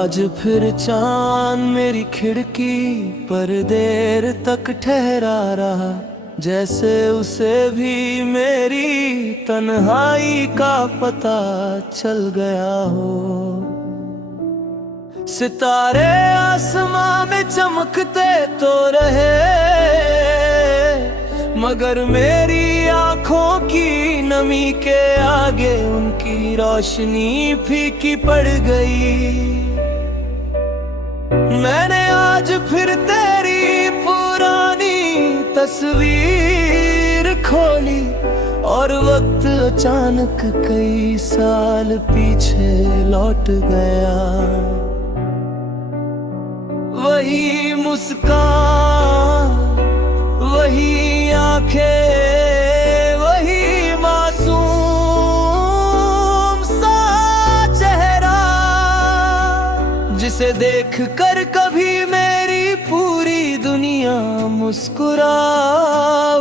आज फिर चांद मेरी खिड़की पर देर तक ठहरा रहा, जैसे उसे भी मेरी तन्हाई का पता चल गया हो। सितारे आसमां में चमकते तो रहे, मगर मेरी आंखों की नमी के आगे उनकी रोशनी फीकी पड़ गई। मैंने आज फिर तेरी पुरानी तस्वीर खोली और वक्त अचानक कई साल पीछे लौट गया। वही मुस्कान, वही आंखें, वही मासूम सा चेहरा, जिसे देख कर कभी मेरी पूरी दुनिया मुस्कुरा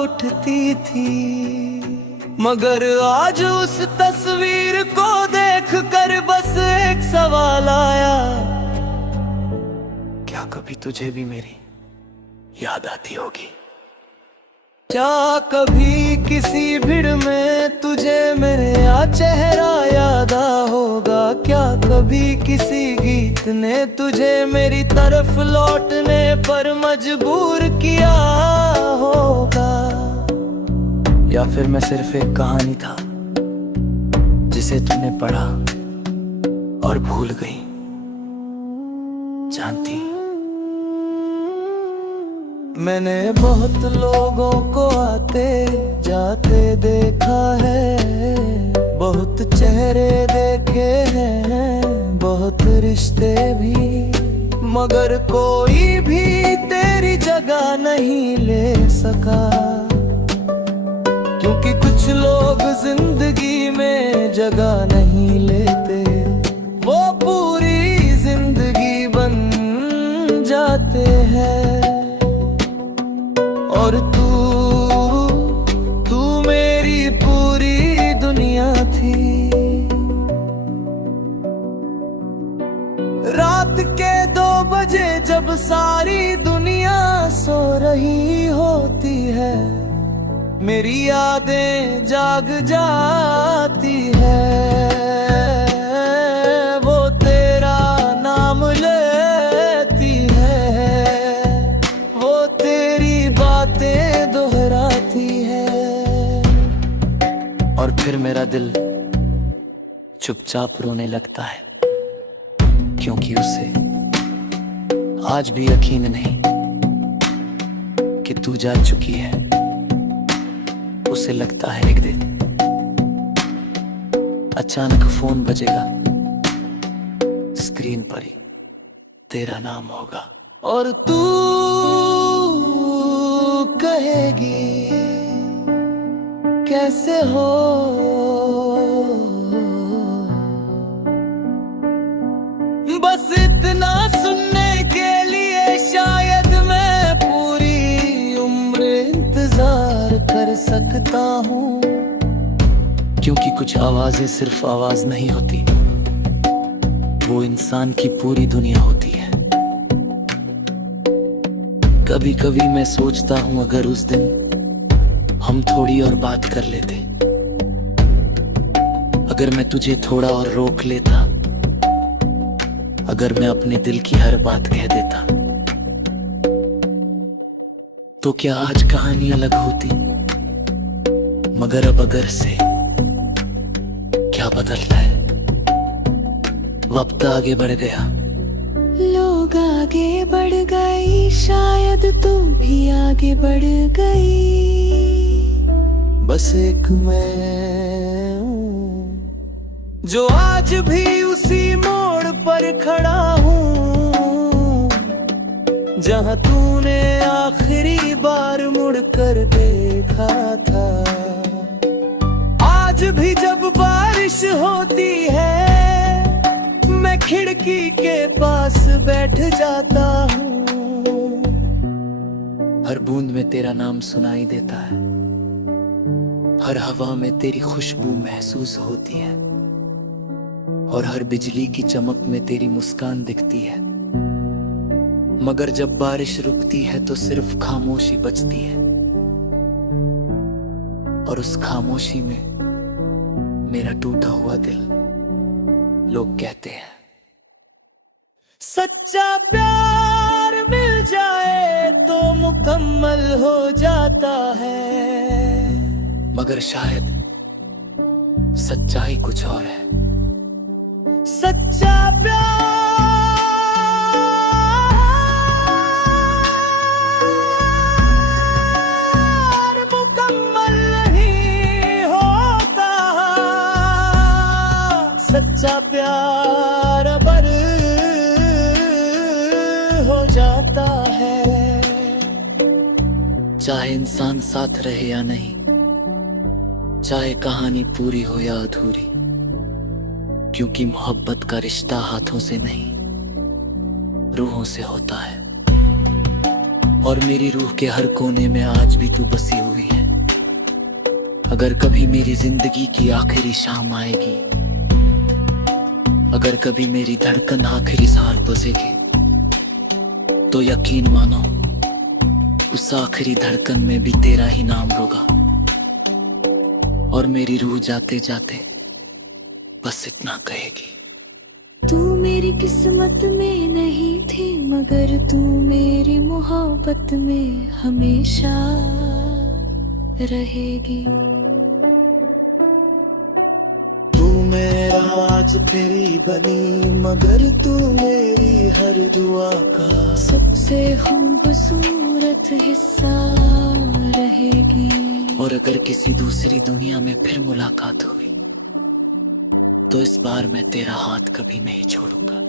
उठती थी। मगर आज उस तस्वीर को देख कर बस एक सवाल आया, क्या कभी तुझे भी मेरी याद आती होगी? क्या कभी किसी भीड़ में तुझे मेरा चेहरा याद होगा? क्या कभी किसी गीत ने तुझे मेरी तरफ लौटने पर मजबूर किया होगा? या फिर मैं सिर्फ एक कहानी था जिसे तूने पढ़ा और भूल गई? जानती, मैंने बहुत लोगों को आते जाते देखा है, बहुत चेहरे देखे हैं, बहुत रिश्ते भी, मगर कोई भी तेरी जगह नहीं ले सका। क्योंकि कुछ लोग जिंदगी में जगह नहीं लेते, वो पूरी जिंदगी बन जाते हैं। और तू मेरी पूरी दुनिया थी। रात के 2 बजे जब सारी दुनिया सो रही होती है, मेरी यादें जाग जाती है। वो तेरा नाम लेती है, वो तेरी बातें दोहराती है। और फिर मेरा दिल चुपचाप रोने लगता है, क्योंकि उसे आज भी यकीन नहीं कि तू जा चुकी है। उसे लगता है एक दिन अचानक फोन बजेगा, स्क्रीन पर ही तेरा नाम होगा और तू कहेगी कैसे हो। बस इतना सुनने के लिए शायद मैं पूरी उम्र इंतजार कर सकता हूँ। क्योंकि कुछ आवाजें सिर्फ आवाज नहीं होती, वो इंसान की पूरी दुनिया होती है। कभी कभी मैं सोचता हूँ अगर उस दिन हम थोड़ी और बात कर लेते, अगर मैं तुझे थोड़ा और रोक लेता, अगर मैं अपने दिल की हर बात कह देता, तो क्या आज कहानी अलग होती? मगर अब अगर से क्या बदलता है? वक्त आगे बढ़ गया, लोग आगे बढ़ गई, शायद तू भी आगे बढ़ गई। बस एक मैं हूँ जो आज भी उसी मोड़ पर खड़ा हूँ, जहाँ तूने आखिरी बार मुड़कर देखा था। आज भी जब बारिश होती है, मैं खिड़की के पास बैठ जाता हूँ। हर बूंद में तेरा नाम सुनाई देता है, हर हवा में तेरी खुशबू महसूस होती है। और हर बिजली की चमक में तेरी मुस्कान दिखती है। मगर जब बारिश रुकती है तो सिर्फ खामोशी बचती है, और उस खामोशी में मेरा टूटा हुआ दिल लोग कहते हैं सच्चा प्यार मिल जाए तो मुकम्मल हो जाता है। मगर शायद सच्चाई कुछ और है। सच्चा प्यार मुकम्मल नहीं होता, सच्चा प्यार अबर हो जाता है। चाहे इंसान साथ रहे या नहीं, चाहे कहानी पूरी हो या अधूरी, क्योंकि मोहब्बत का रिश्ता हाथों से नहीं रूहों से होता है। और मेरी रूह के हर कोने में आज भी तू बसी हुई है। अगर कभी मेरी जिंदगी की आखिरी शाम आएगी, अगर कभी मेरी धड़कन आखिरी सांस बजेगी, तो यकीन मानो उस आखिरी धड़कन में भी तेरा ही नाम होगा। और मेरी रूह जाते जाते बस इतना कहेगी, तू मेरी किस्मत में नहीं थी, मगर तू मेरी मोहब्बत में हमेशा रहेगी। तू मेरा आज फिर बनी, मगर तू मेरी हर दुआ का सबसे खूबसूरत हिस्सा रहेगी। और अगर किसी दूसरी दुनिया में फिर मुलाकात हुई, तो इस बार मैं तेरा हाथ कभी नहीं छोड़ूंगा,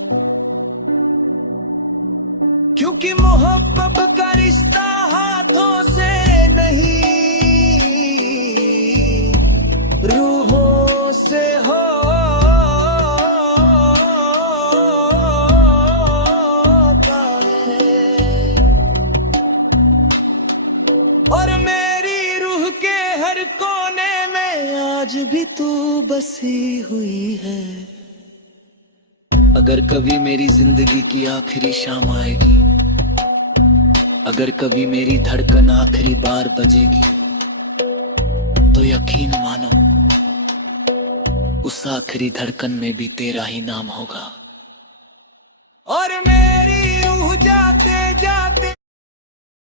क्योंकि मोहब्बत का रिश्ता हाथों से नहीं रूहों से होता है। और मेरी रूह के हर कोने में आज भी तू बसी हुई है। अगर कभी मेरी जिंदगी की आखिरी शाम आएगी, अगर कभी मेरी धड़कन आखिरी बार बजेगी, तो यकीन मानो उस आखिरी धड़कन में भी तेरा ही नाम होगा। और मेरी रूह जाते